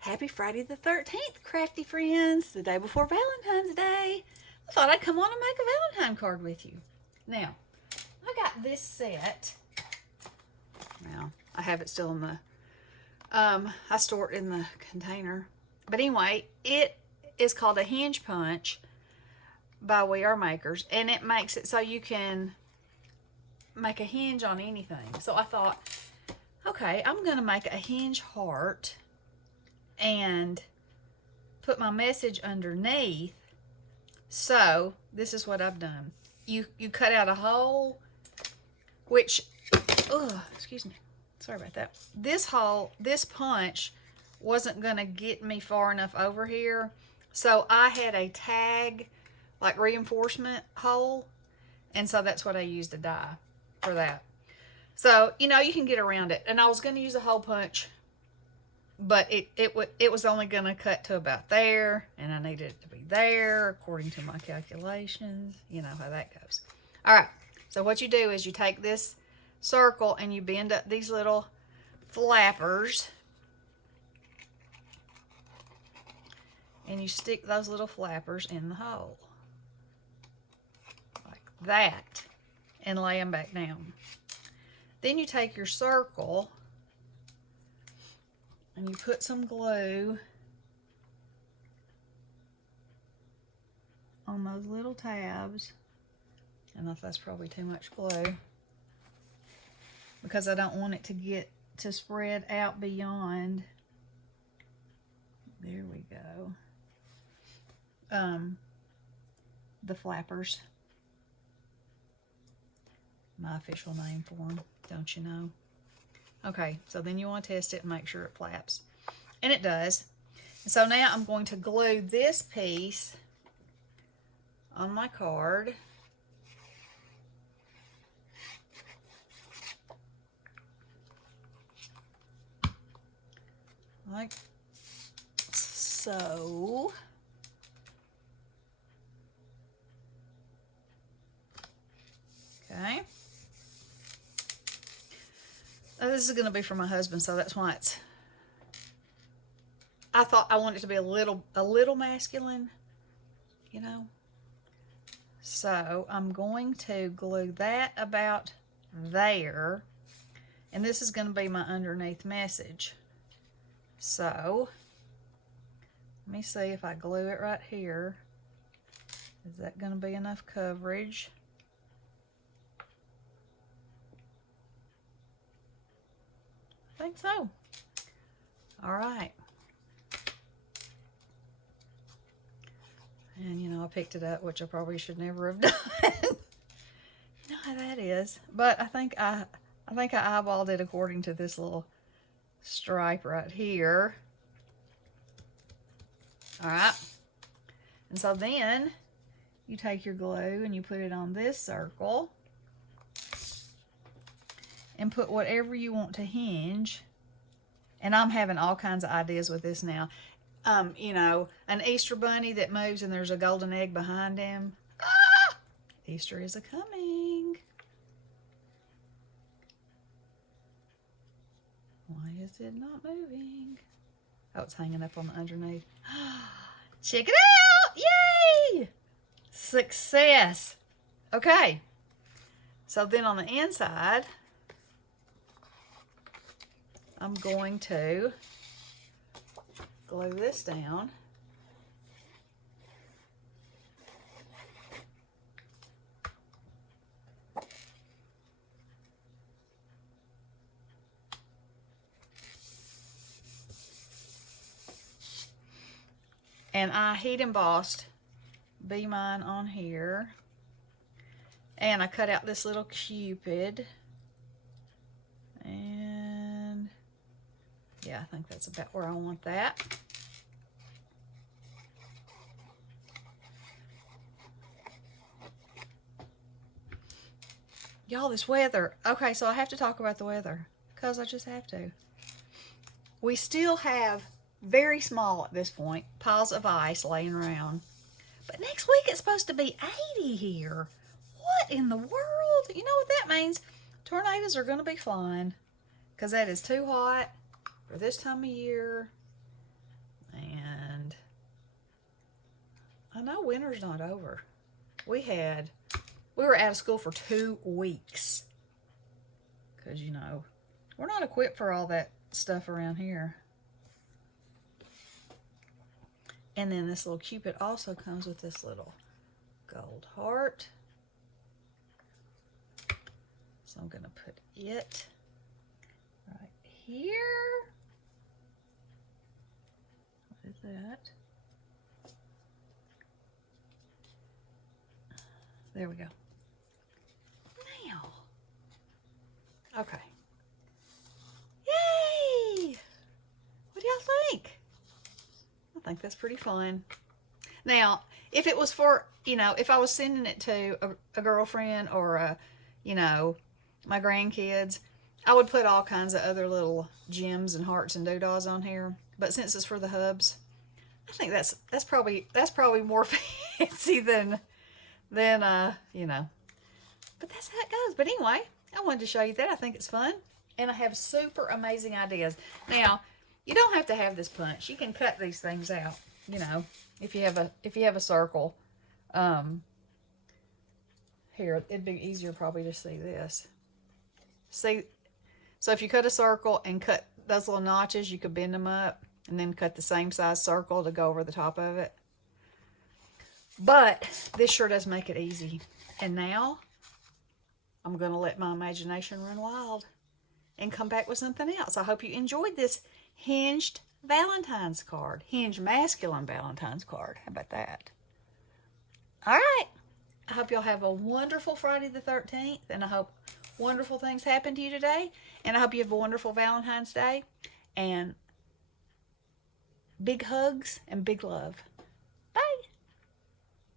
Happy Friday the 13th, Crafty Friends, the day before Valentine's Day. I thought I'd come on and make a Valentine card with you. Now, I got this set. Now, I have it still in the, I store it in the container. But anyway, it is called a hinge punch by We Are Makers, and it makes it so you can make a hinge on anything. So I thought, okay, I'm going to make a hinge heart and put my message underneath. So this is what I've done. You cut out a hole, which, excuse me, sorry about that. This hole, this punch wasn't gonna get me far enough over here, so I had a tag, like reinforcement hole, and so that's what I used to die for that. So you can get around it, and I was gonna use a hole punch, but it was only going to cut to about there, and I needed it to be there according to my calculations. You know how that goes. All right, so what you do is you take this circle and you bend up these little flappers, and you stick those little flappers in the hole like that and lay them back down. Then you take your circle and you put some glue on those little tabs. I don't know if that's probably too much glue, because I don't want it to get to spread out beyond. There we go. The flappers. My official name for them, don't you know? Okay, so then you want to test it and make sure it flaps. And it does. And so now I'm going to glue this piece on my card. Like so. Okay. Now this is going to be for my husband, so that's why it's, I thought I want it to be a little masculine, you know. So I'm going to glue that about there, and this is going to be my underneath message. So let me see if I glue it right here. Is that going to be enough coverage? I think so. All right. And I picked it up, which I probably should never have done. You know how that is. But I think I eyeballed it according to this little stripe right here. All right. And so then you take your glue and you put it on this circle and put whatever you want to hinge. And I'm having all kinds of ideas with this now. An Easter bunny that moves and there's a golden egg behind him. Ah! Easter is a-coming. Why is it not moving? Oh, it's hanging up on the underneath. Check it out! Yay! Success. Okay. So then on the inside, I'm going to glue this down. And I heat embossed Be Mine on here. And I cut out this little Cupid. And yeah, I think that's about where I want that. Y'all, this weather. Okay, so I have to talk about the weather, because I just have to. We still have, very small at this point, piles of ice laying around. But next week it's supposed to be 80 here. What in the world? You know what that means? Tornadoes are going to be flying, because that is too hot for this time of year. I know winter's not over. We were out of school for 2 weeks. Because, you know, we're not equipped for all that stuff around here. And then this little Cupid also comes with this little gold heart. So I'm going to put it right here. What is that? There we go. Now. Okay. Yay! What do y'all think? I think that's pretty fun. Now, if it was for, you know, if I was sending it to a girlfriend or you know, my grandkids, I would put all kinds of other little gems and hearts and doodahs on here. But since it's for the hubs, I think that's probably more fancy than you know. But that's how it goes. But anyway, I wanted to show you that. I think it's fun. And I have super amazing ideas. Now, you don't have to have this punch. You can cut these things out, you know, if you have a circle. Here, it'd be easier probably to see this. See, so if you cut a circle and cut those little notches, you could bend them up and then cut the same size circle to go over the top of it. But this sure does make it easy. And now I'm going to let my imagination run wild and come back with something else. I hope you enjoyed this hinged Valentine's card. Hinged masculine Valentine's card. How about that? All right. I hope y'all have a wonderful Friday the 13th. And I hope wonderful things happen to you today. And I hope you have a wonderful Valentine's Day. And big hugs and big love.